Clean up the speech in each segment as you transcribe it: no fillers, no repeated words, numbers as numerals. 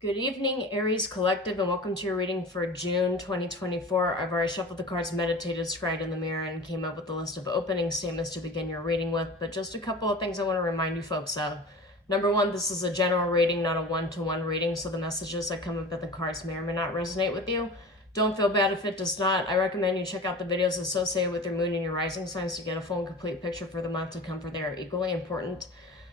Good evening, Aries Collective, and welcome to your reading for June 2024. I've already shuffled the cards, meditated, scried in the mirror, and came up with a list of opening statements to begin your reading with, but just a couple of things I want to remind you folks of. Number one, this is a general reading, not a one-to-one reading, so the messages that come up in the cards may or may not resonate with you. Don't feel bad if it does not. I recommend you check out the videos associated with your moon and your rising signs to get a full and complete picture for the month to come, for they are equally important.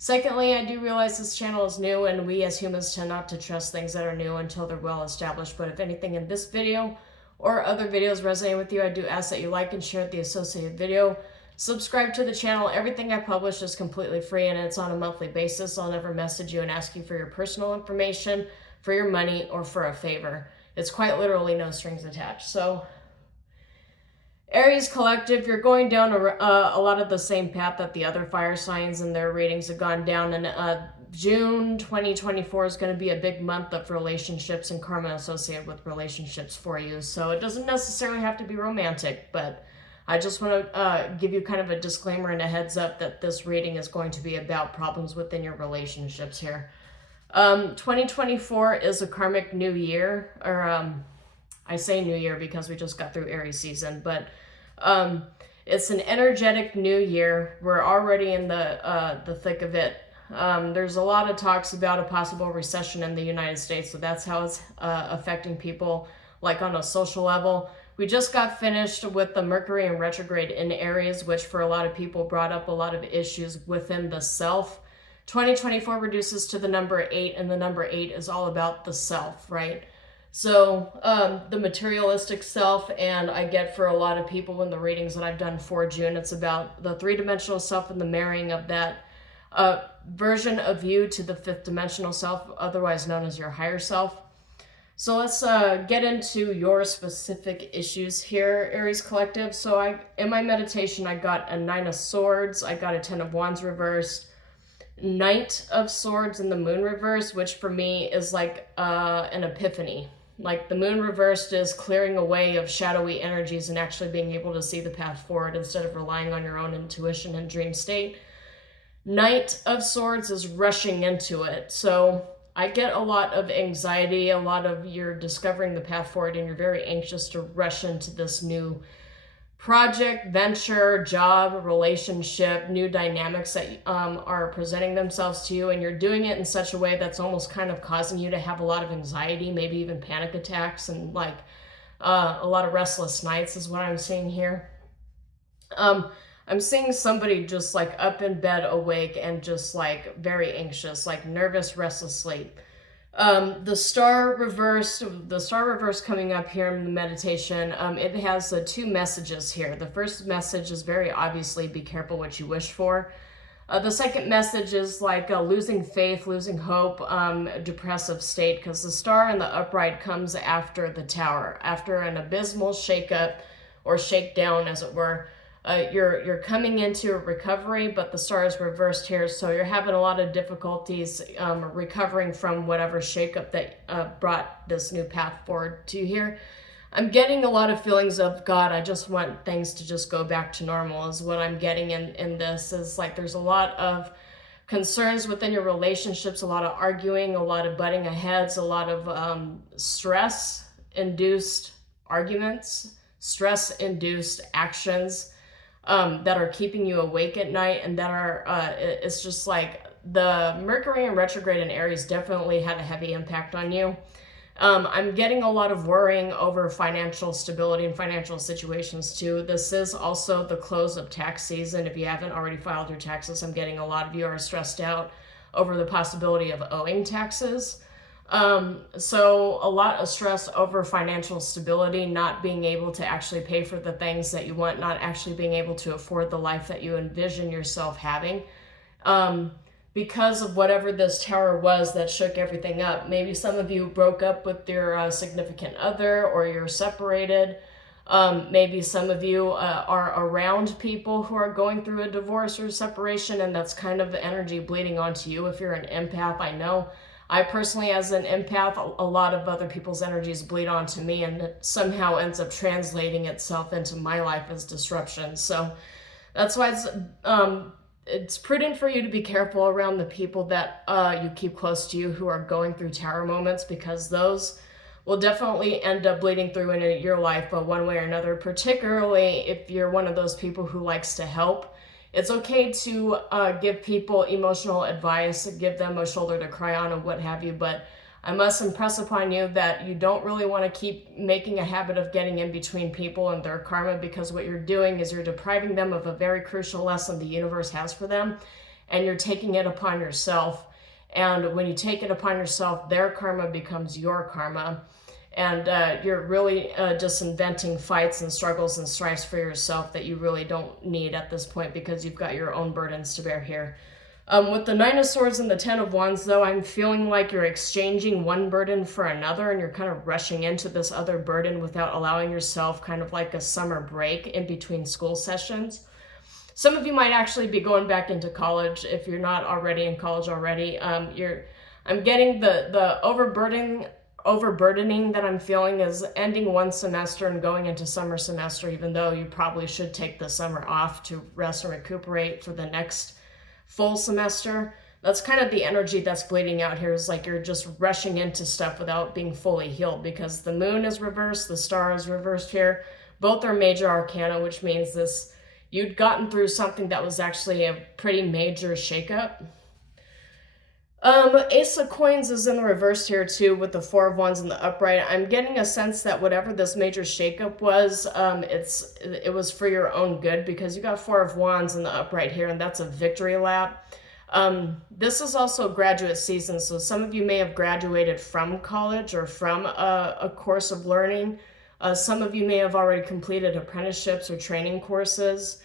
Secondly, I do realize this channel is new and we as humans tend not to trust things that are new until they're well established. But if anything in this video or other videos resonate with you, I do ask that you like and share the associated video. Subscribe to the channel. Everything I publish is completely free and it's on a monthly basis. I'll never message you and ask you for your personal information, for your money, or for a favor. It's quite literally no strings attached. So Aries Collective, you're going down a lot of the same path that the other fire signs and their readings have gone down. And June 2024 is going to be a big month of relationships and karma associated with relationships for you. So it doesn't necessarily have to be romantic, but I just want to give you kind of a disclaimer and a heads up that this reading is going to be about problems within your relationships here. 2024 is a karmic new year, or I say new year because we just got through Aries season, but it's an energetic new year. We're already in the thick of it. There's a lot of talks about a possible recession in the United States, so that's how it's affecting people, like on a social level. We just got finished with the Mercury in retrograde in Aries, which for a lot of people brought up a lot of issues within the self. 2024 reduces to the number 8, and the number 8 is all about the self, right? So the materialistic self, and I get for a lot of people in the readings that I've done for June, it's about the three-dimensional self and the marrying of that version of you to the fifth dimensional self, otherwise known as your higher self. So let's get into your specific issues here, Aries Collective. So in my meditation, I got a 9 of Swords, I got a 10 of Wands reversed, Knight of Swords and the Moon reversed, which for me is like an epiphany. Like the Moon reversed is clearing away of shadowy energies and actually being able to see the path forward instead of relying on your own intuition and dream state. Knight of Swords is rushing into it. So I get a lot of anxiety, a lot of you're discovering the path forward and you're very anxious to rush into this new project, venture, job, relationship, new dynamics that are presenting themselves to you, and you're doing it in such a way that's almost kind of causing you to have a lot of anxiety, maybe even panic attacks, and like a lot of restless nights is what I'm seeing here. I'm seeing somebody just like up in bed awake and just like very anxious, like nervous, restless sleep. The star reverse coming up here in the meditation, it has two messages here. The first message is very obviously be careful what you wish for. The second message is like losing faith, losing hope, depressive state, because the star in the upright comes after the tower, after an abysmal shakeup or shakedown, as it were. You're coming into a recovery, but the star is reversed here, so you're having a lot of difficulties recovering from whatever shakeup that brought this new path forward to you here. I'm getting a lot of feelings of, God, I just want things to just go back to normal, is what I'm getting in this. Is like there's a lot of concerns within your relationships, a lot of arguing, a lot of butting heads, a lot of stress-induced arguments, stress-induced actions that are keeping you awake at night, and that are, it's just like the Mercury in retrograde in Aries definitely had a heavy impact on you. I'm getting a lot of worrying over financial stability and financial situations too. This is also the close of tax season. If you haven't already filed your taxes, I'm getting a lot of you are stressed out over the possibility of owing taxes. So a lot of stress over financial stability, not being able to actually pay for the things that you want, not actually being able to afford the life that you envision yourself having. Because of whatever this tower was that shook everything up. Maybe some of you broke up with your significant other, or you're separated. Maybe some of you are around people who are going through a divorce or separation, and that's kind of the energy bleeding onto you. If you're an empath, I know I personally, as an empath, a lot of other people's energies bleed onto me, and it somehow ends up translating itself into my life as disruption. So that's why it's prudent for you to be careful around the people that you keep close to you who are going through tower moments, because those will definitely end up bleeding through into your life, but one way or another, particularly if you're one of those people who likes to help. It's okay to give people emotional advice, give them a shoulder to cry on and what have you, but I must impress upon you that you don't really want to keep making a habit of getting in between people and their karma, because what you're doing is you're depriving them of a very crucial lesson the universe has for them, and you're taking it upon yourself. And when you take it upon yourself, their karma becomes your karma. And you're really just inventing fights and struggles and strifes for yourself that you really don't need at this point, because you've got your own burdens to bear here. With the Nine of Swords and the Ten of Wands, though, I'm feeling like you're exchanging one burden for another, and you're kind of rushing into this other burden without allowing yourself kind of like a summer break in between school sessions. Some of you might actually be going back into college if you're not already in college already. I'm getting the overburdening that I'm feeling is ending one semester and going into summer semester, even though you probably should take the summer off to rest and recuperate for the next full semester. That's kind of the energy that's bleeding out here, is like you're just rushing into stuff without being fully healed, because the moon is reversed, the star is reversed here. Both are major arcana, which means you'd gotten through something that was actually a pretty major shakeup. Ace of Coins is in the reverse here too, with the Four of Wands in the upright. I'm getting a sense that whatever this major shakeup was, it was for your own good, because you got Four of Wands in the upright here, and that's a victory lap. This is also graduate season, so some of you may have graduated from college or from a course of learning. Some of you may have already completed apprenticeships or training courses.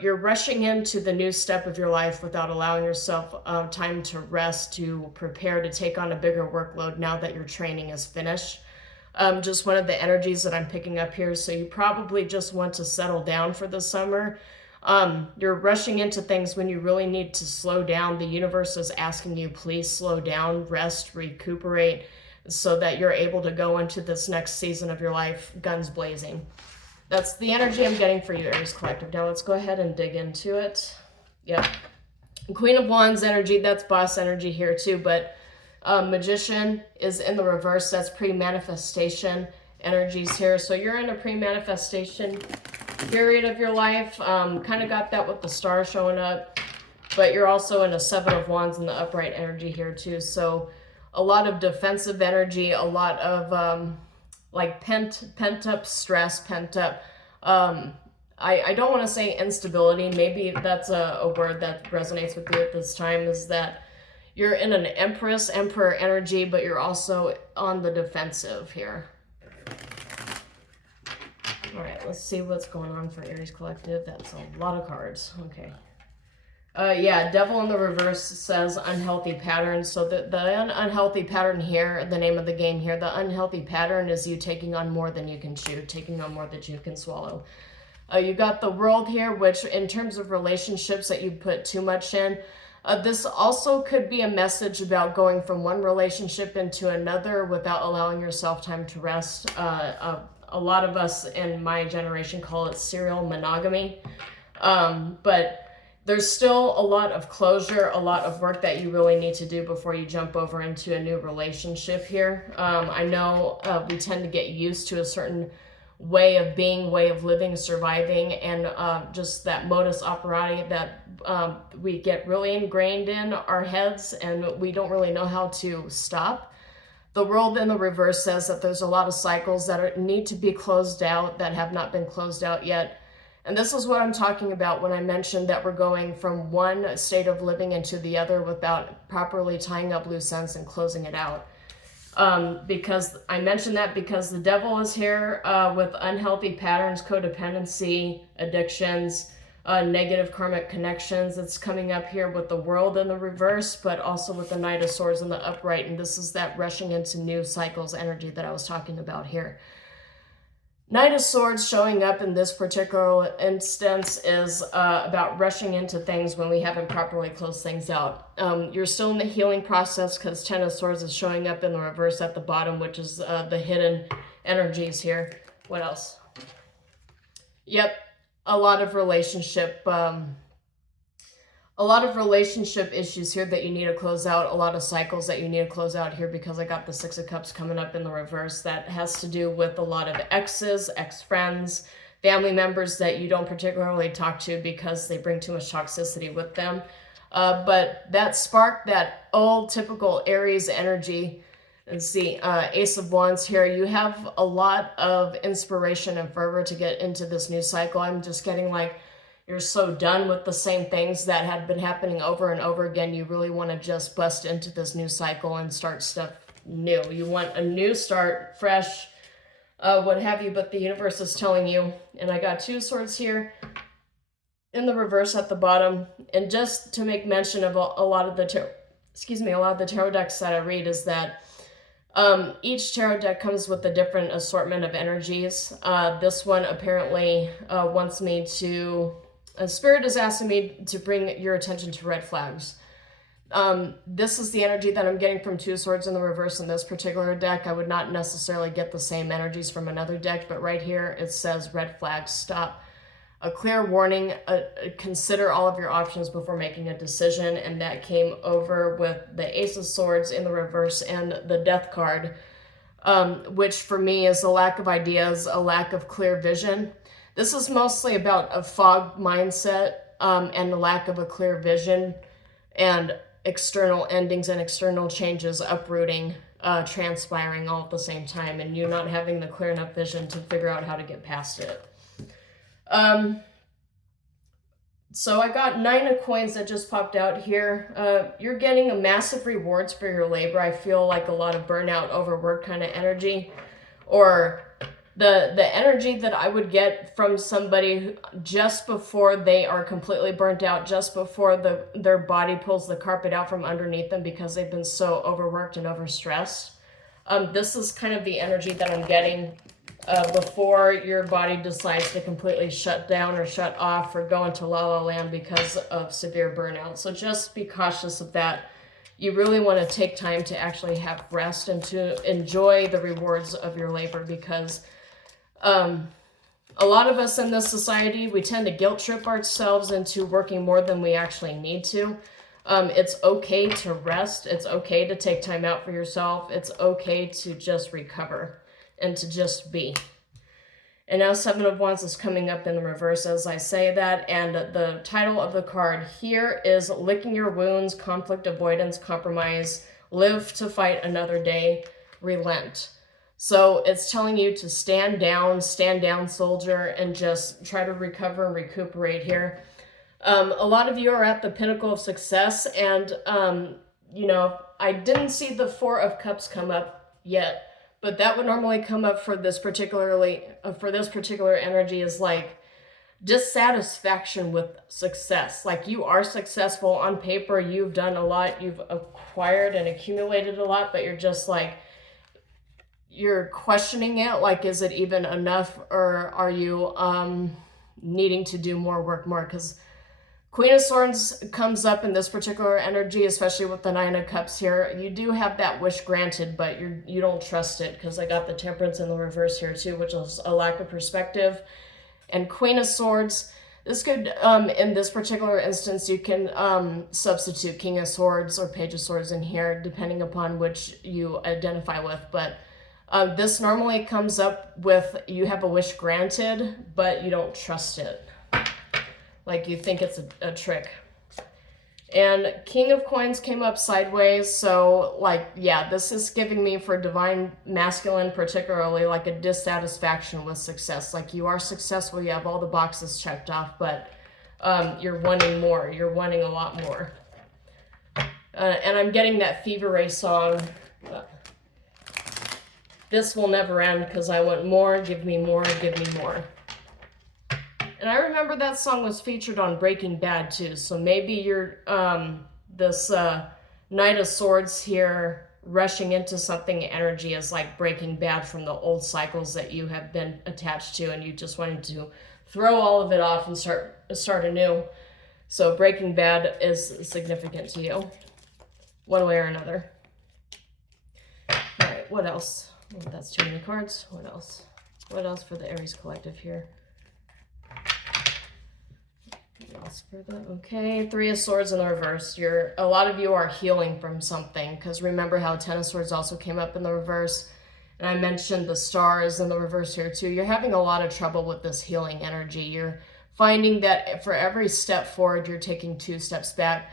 You're rushing into the new step of your life without allowing yourself time to rest, to prepare to take on a bigger workload now that your training is finished. Just one of the energies that I'm picking up here. So you probably just want to settle down for the summer. You're rushing into things when you really need to slow down. The universe is asking you, please slow down, rest, recuperate, so that you're able to go into this next season of your life guns blazing. That's the energy I'm getting for you, Aries Collective. Now let's go ahead and dig into it. Yep. Queen of Wands energy, that's boss energy here too, but Magician is in the reverse. That's pre-manifestation energies here. So you're in a pre-manifestation period of your life. Kind of got that with the star showing up, but you're also in a Seven of Wands in the upright energy here too. So a lot of defensive energy, a lot of like pent up stress, pent up, I don't want to say instability. Maybe that's a word that resonates with you at this time, is that you're in an emperor energy, but you're also on the defensive here. All right, let's see what's going on for Aries Collective. That's a lot of cards. Okay. Yeah, Devil in the reverse says unhealthy patterns. So the unhealthy pattern here, the name of the game here, the unhealthy pattern is you taking on more than you can chew, taking on more than you can swallow. You got the World here, which in terms of relationships that you put too much in, this also could be a message about going from one relationship into another without allowing yourself time to rest. A lot of us in my generation call it serial monogamy. But there's still a lot of closure, a lot of work that you really need to do before you jump over into a new relationship here. I know we tend to get used to a certain way of being, way of living, surviving, and just that modus operandi that we get really ingrained in our heads, and we don't really know how to stop. The World in the reverse says that there's a lot of cycles that need to be closed out, that have not been closed out yet. And this is what I'm talking about when I mentioned that we're going from one state of living into the other without properly tying up loose ends and closing it out. Because I mentioned that because the Devil is here with unhealthy patterns, codependency, addictions, negative karmic connections. It's coming up here with the World in the reverse, but also with the Knight of Swords in the upright. And this is that rushing into new cycles energy that I was talking about here. Knight of Swords showing up in this particular instance is about rushing into things when we haven't properly closed things out. You're still in the healing process because Ten of Swords is showing up in the reverse at the bottom, which is the hidden energies here. What else? Yep, a lot of relationship A lot of relationship issues here that you need to close out, a lot of cycles that you need to close out here, because I got the Six of Cups coming up in the reverse. That has to do with a lot of exes, ex-friends, family members that you don't particularly talk to because they bring too much toxicity with them. But that spark, that old typical Aries energy, let's see, Ace of Wands here, you have a lot of inspiration and fervor to get into this new cycle. I'm just getting like, you're so done with the same things that had been happening over and over again. You really want to just bust into this new cycle and start stuff new. You want a new start, fresh, what have you, but the universe is telling you, and I got 2 swords here in the reverse at the bottom. And just to make mention of a lot of the tarot decks that I read, is that each tarot deck comes with a different assortment of energies. This one apparently wants me to, Spirit is asking me to bring your attention to red flags. This is the energy that I'm getting from 2 swords in the reverse in this particular deck. I would not necessarily get the same energies from another deck, but right here it says red flags, stop. A clear warning, consider all of your options before making a decision, and that came over with the Ace of Swords in the reverse and the Death card, which for me is a lack of ideas, a lack of clear vision. This is mostly about a fog mindset and the lack of a clear vision and external endings and external changes uprooting, transpiring all at the same time, and you not having the clear enough vision to figure out how to get past it. So I got 9 of coins that just popped out here. You're getting a massive rewards for your labor. I feel like a lot of burnout, overwork kind of energy, or the energy that I would get from somebody just before they are completely burnt out, just before their body pulls the carpet out from underneath them because they've been so overworked and overstressed. This is kind of the energy that I'm getting before your body decides to completely shut down or shut off or go into la la land because of severe burnout. So just be cautious of that. You really want to take time to actually have rest and to enjoy the rewards of your labor, because a lot of us in this society, we tend to guilt trip ourselves into working more than we actually need to. It's okay to rest. It's okay to take time out for yourself. It's okay to just recover and to just be. And now 7 of Wands is coming up in the reverse as I say that, and the title of the card here is Licking Your Wounds, Conflict Avoidance, Compromise, Live to Fight Another Day, Relent. So it's telling you to stand down, soldier, and just try to recover and recuperate here. A lot of you are at the pinnacle of success, and, you know, I didn't see the 4 of Cups come up yet, but that would normally come up for this particular energy, is like dissatisfaction with success. Like, you are successful on paper, you've done a lot, you've acquired and accumulated a lot, but you're just like, you're questioning it, like, is it even enough, or are you needing to do more work more? Because Queen of Swords comes up in this particular energy, especially with the 9 of Cups here. You do have that wish granted, but you don't trust it, because I got the Temperance in the reverse here too, which is a lack of perspective. And Queen of Swords, this could, in this particular instance, you can substitute King of Swords or Page of Swords in here, depending upon which you identify with. But this normally comes up with, you have a wish granted, but you don't trust it. Like, you think it's a trick. And King of Coins came up sideways, so, like, yeah, this is giving me, for Divine Masculine particularly, like a dissatisfaction with success. Like, you are successful, you have all the boxes checked off, but you're wanting more. You're wanting a lot more. And I'm getting that Fever Ray song. This will never end because I want more, give me more, give me more. And I remember that song was featured on Breaking Bad too, so maybe you're, this Knight of Swords here rushing into something energy is like Breaking Bad from the old cycles that you have been attached to, and you just wanted to throw all of it off and start anew. So Breaking Bad is significant to you, one way or another. All right, what else? Oh, that's too many cards. What else? What else for the Aries Collective here? else for that? Okay, Three of Swords in the reverse. A lot of you are healing from something, because remember how Ten of Swords also came up in the reverse. And I mentioned the stars in the reverse here too. You're having a lot of trouble with this healing energy. You're finding that for every step forward, you're taking 2 steps back.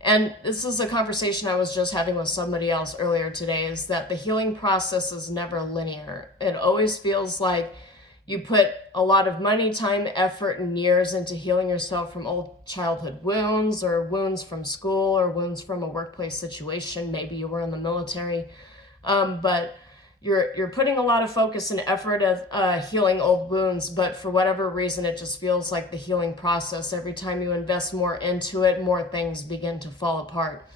And this is a conversation I was just having with somebody else earlier today, is that the healing process is never linear. It always feels like you put a lot of money, time, effort, and years into healing yourself from old childhood wounds, or wounds from school, or wounds from a workplace situation. Maybe you were in the military. But you're putting a lot of focus and effort of healing old wounds, but for whatever reason, it just feels like the healing process, every time you invest more into it, more things begin to fall apart.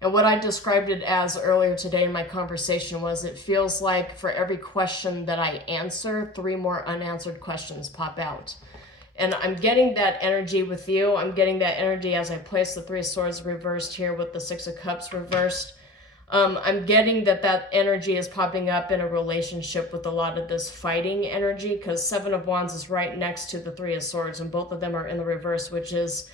And what I described it as earlier today in my conversation was, it feels like for every question that I answer, 3 more unanswered questions pop out. And I'm getting that energy with you. I'm getting that energy as I place the Three of Swords reversed here with the Six of Cups reversed. I'm getting that energy is popping up in a relationship with a lot of this fighting energy, because Seven of Wands is right next to the Three of Swords, and both of them are in the reverse, which is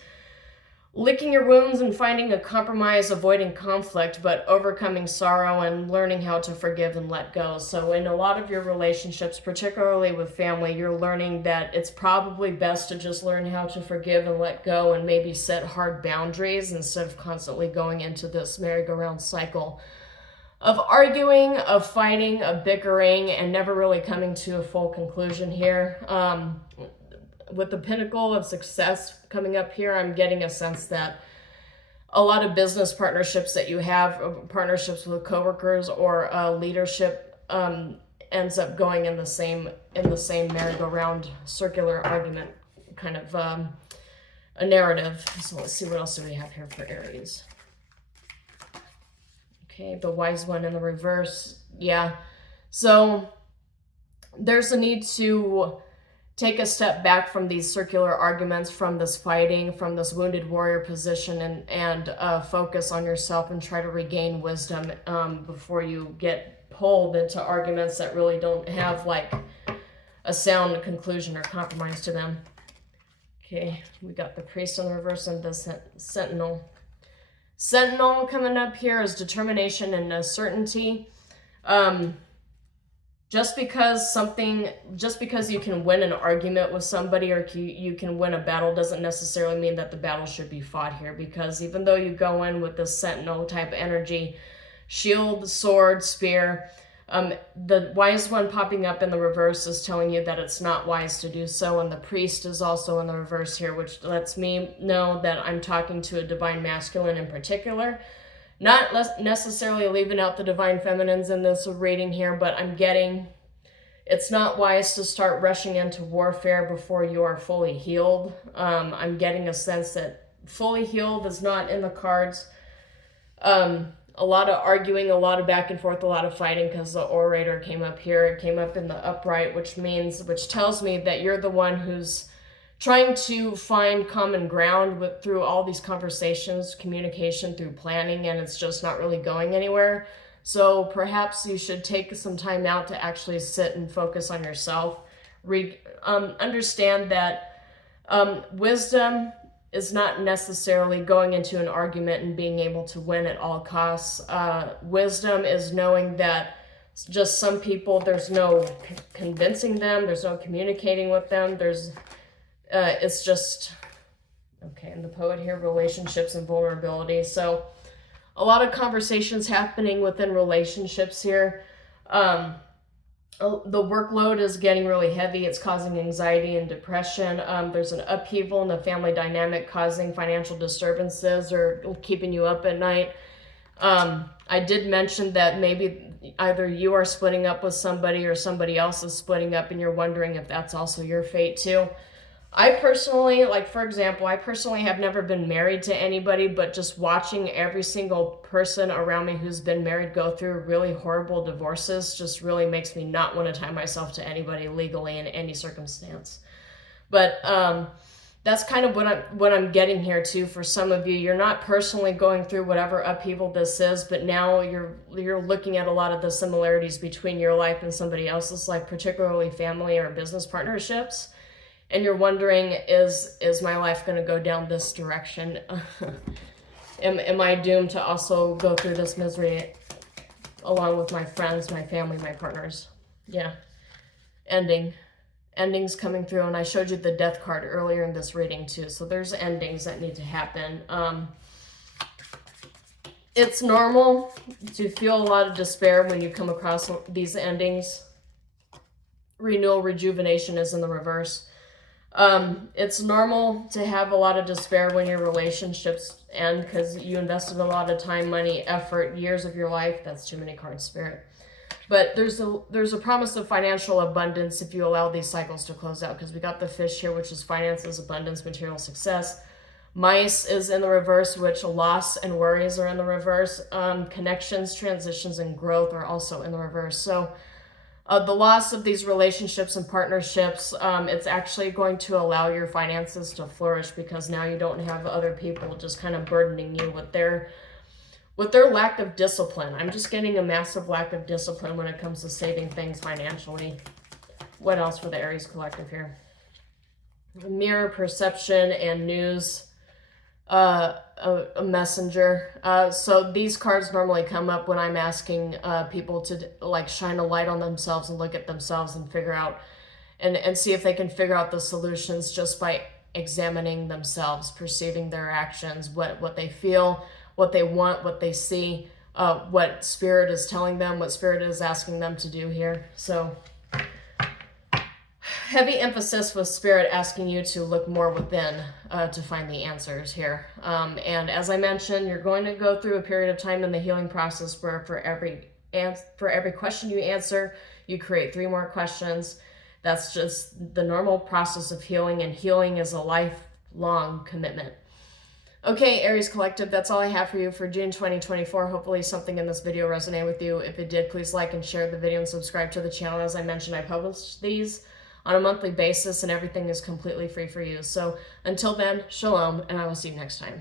licking your wounds and finding a compromise, avoiding conflict, but overcoming sorrow and learning how to forgive and let go. So in a lot of your relationships, particularly with family, you're learning that it's probably best to just learn how to forgive and let go, and maybe set hard boundaries instead of constantly going into this merry-go-round cycle of arguing, of fighting, of bickering, and never really coming to a full conclusion here. With the pinnacle of success coming up here, I'm getting a sense that a lot of business partnerships that you have, partnerships with coworkers or leadership, ends up going in the same merry-go-round circular argument kind of a narrative. So let's see, what else do we have here for Aries? Okay, the Wise One in the reverse. Yeah, so there's a need to take a step back from these circular arguments, from this fighting, from this wounded warrior position, and focus on yourself and try to regain wisdom before you get pulled into arguments that really don't have like a sound conclusion or compromise to them. Okay, we got the Priest in the reverse and the Sentinel. Sentinel coming up here is determination and certainty. Just because you can win an argument with somebody, or you can win a battle, doesn't necessarily mean that the battle should be fought here. Because even though you go in with this Sentinel type energy, shield, sword, spear, the Wise One popping up in the reverse is telling you that it's not wise to do so. And the Priest is also in the reverse here, which lets me know that I'm talking to a divine masculine in particular. Not necessarily leaving out the divine feminines in this reading here, but I'm getting it's not wise to start rushing into warfare before you are fully healed. I'm getting a sense that fully healed is not in the cards. A lot of arguing, a lot of back and forth, a lot of fighting, because the orator came up here. It came up in the upright, which tells me that you're the one who's trying to find common ground through all these conversations, communication, through planning, and it's just not really going anywhere. So perhaps you should take some time out to actually sit and focus on yourself. Understand that wisdom is not necessarily going into an argument and being able to win at all costs. Wisdom is knowing that just some people, there's no convincing them, there's no communicating with them, it's just, okay, and the Poet here, relationships and vulnerability. So a lot of conversations happening within relationships here. The workload is getting really heavy. It's causing anxiety and depression. There's an upheaval in the family dynamic causing financial disturbances or keeping you up at night. I did mention that maybe either you are splitting up with somebody or somebody else is splitting up, and you're wondering if that's also your fate too. I personally have never been married to anybody, but just watching every single person around me who's been married go through really horrible divorces just really makes me not want to tie myself to anybody legally in any circumstance. But that's kind of what I'm getting here too. For some of you, you're not personally going through whatever upheaval this is, but now you're looking at a lot of the similarities between your life and somebody else's life, particularly family or business partnerships. and you're wondering, is my life going to go down this direction? Am I doomed to also go through this misery along with my friends, my family, my partners? Yeah. Endings coming through, and I showed you the death card earlier in this reading too, so there's endings that need to happen. It's normal to feel a lot of despair when you come across these endings. Renewal, rejuvenation is in the reverse. It's normal to have a lot of despair when your relationships end, because you invested a lot of time, money, effort, years of your life. That's too many cards, Spirit. But there's a promise of financial abundance if you allow these cycles to close out, because we got the fish here, which is finances, abundance, material success. Mice is in the reverse, which loss and worries are in the reverse. Connections, transitions, and growth are also in the reverse. So the loss of these relationships and partnerships, it's actually going to allow your finances to flourish, because now you don't have other people just kind of burdening you with their lack of discipline. I'm just getting a massive lack of discipline when it comes to saving things financially. What else for the Aries collective here? Mirror, perception, and news. A messenger. So these cards normally come up when I'm asking people to like shine a light on themselves and look at themselves and figure out and see if they can figure out the solutions just by examining themselves, perceiving their actions, what they feel, what they want, what they see, what Spirit is telling them, what Spirit is asking them to do here. So heavy emphasis with Spirit asking you to look more within to find the answers here. And as I mentioned, you're going to go through a period of time in the healing process where for every question you answer, you create 3 more questions. That's just the normal process of healing, and healing is a lifelong commitment. Okay, Aries Collective, that's all I have for you for June 2024. Hopefully something in this video resonated with you. If it did, please like and share the video and subscribe to the channel. As I mentioned, I publish these on a monthly basis, and everything is completely free for you. So until then, shalom, and I will see you next time.